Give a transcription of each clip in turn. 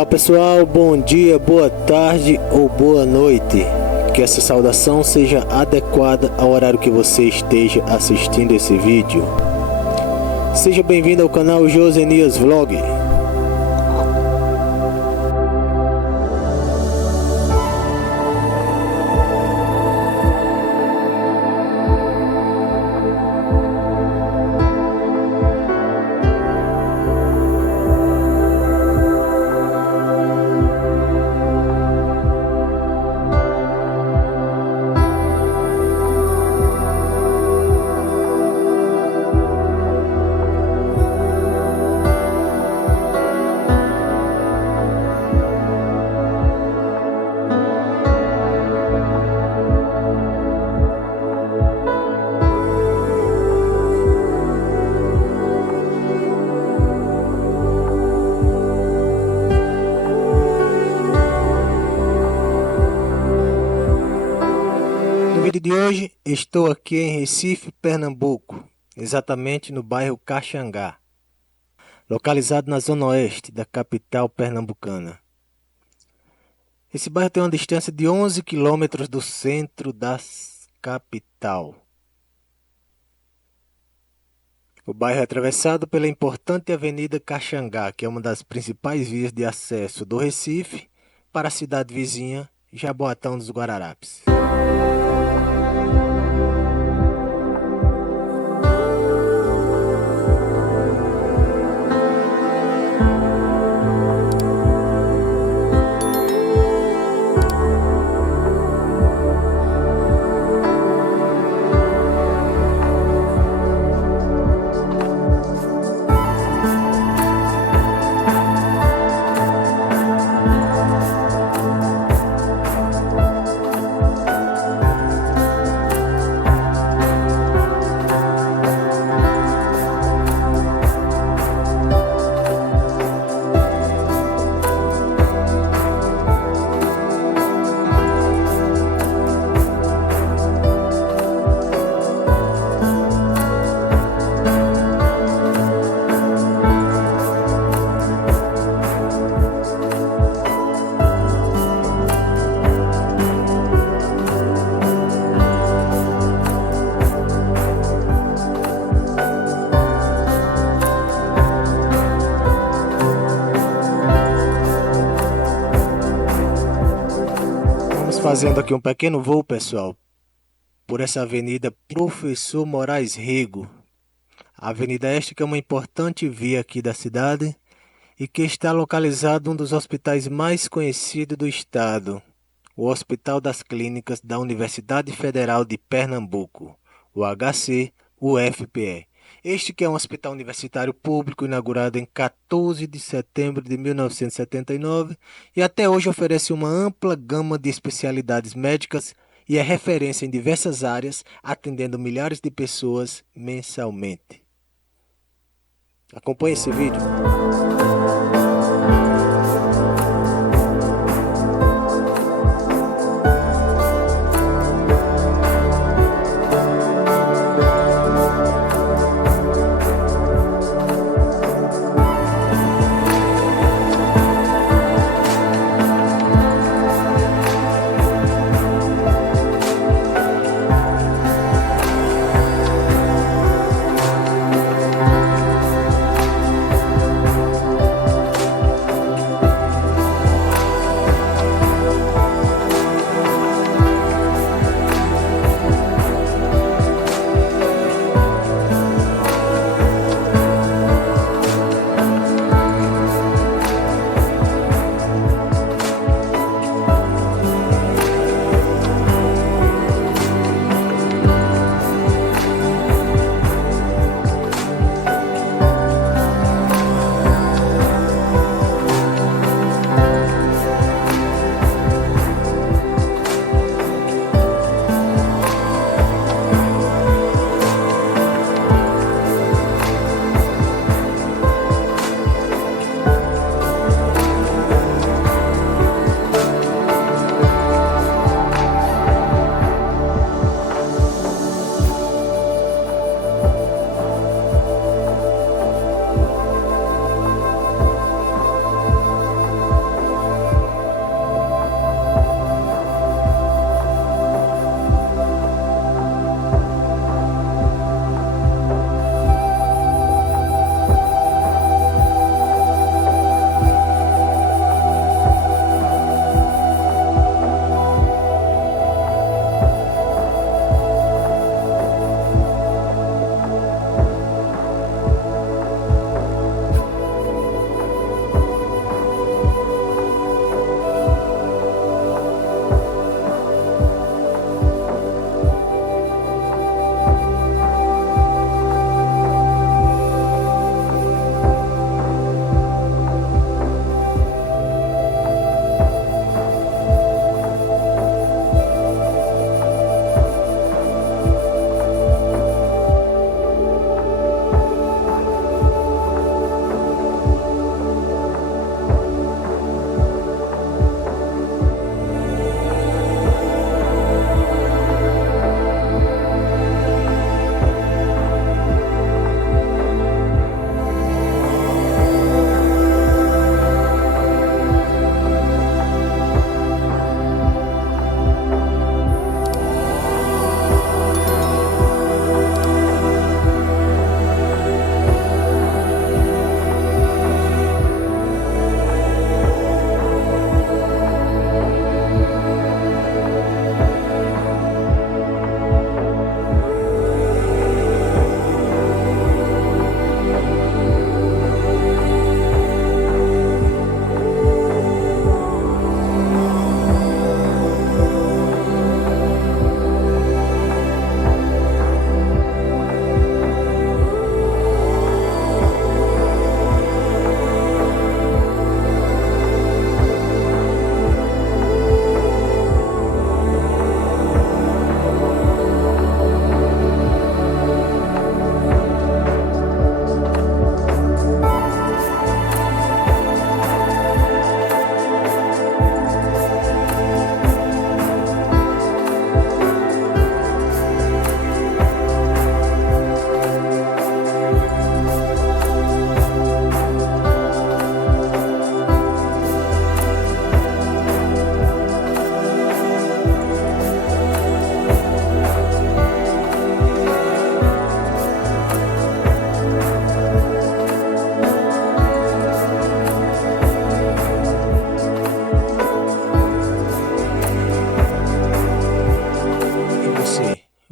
Olá pessoal, bom dia, boa tarde ou boa noite. Que essa saudação seja adequada ao horário que você esteja assistindo esse vídeo. Seja bem-vindo ao canal Josenias Vlog. No vídeo de hoje, estou aqui em Recife-Pernambuco, exatamente no bairro Caxangá, localizado na zona oeste da capital pernambucana. Esse bairro tem uma distância de 11 quilômetros do centro da capital. O bairro é atravessado pela importante Avenida Caxangá, que é uma das principais vias de acesso do Recife para a cidade vizinha, Jaboatão dos Guararapes. Fazendo aqui um pequeno voo, pessoal, por essa avenida Professor Moraes Rego. A avenida esta que é uma importante via aqui da cidade e que está localizado um dos hospitais mais conhecidos do estado, o Hospital das Clínicas da Universidade Federal de Pernambuco, o HC-UFPE. Este que é um hospital universitário público inaugurado em 14 de setembro de 1979 e até hoje oferece uma ampla gama de especialidades médicas e é referência em diversas áreas, atendendo milhares de pessoas mensalmente. Acompanhe esse vídeo.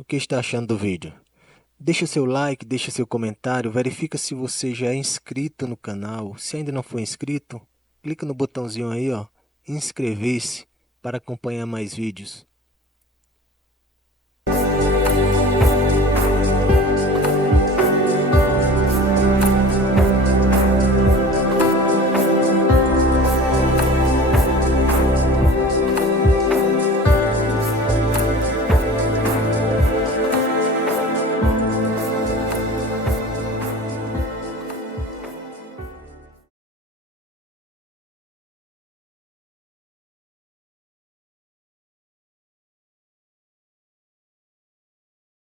que está achando do vídeo. Deixa seu like, deixa seu comentário, verifica se você já é inscrito no canal. Se ainda não for inscrito, clica no botãozinho aí, ó, inscrever-se para acompanhar mais vídeos.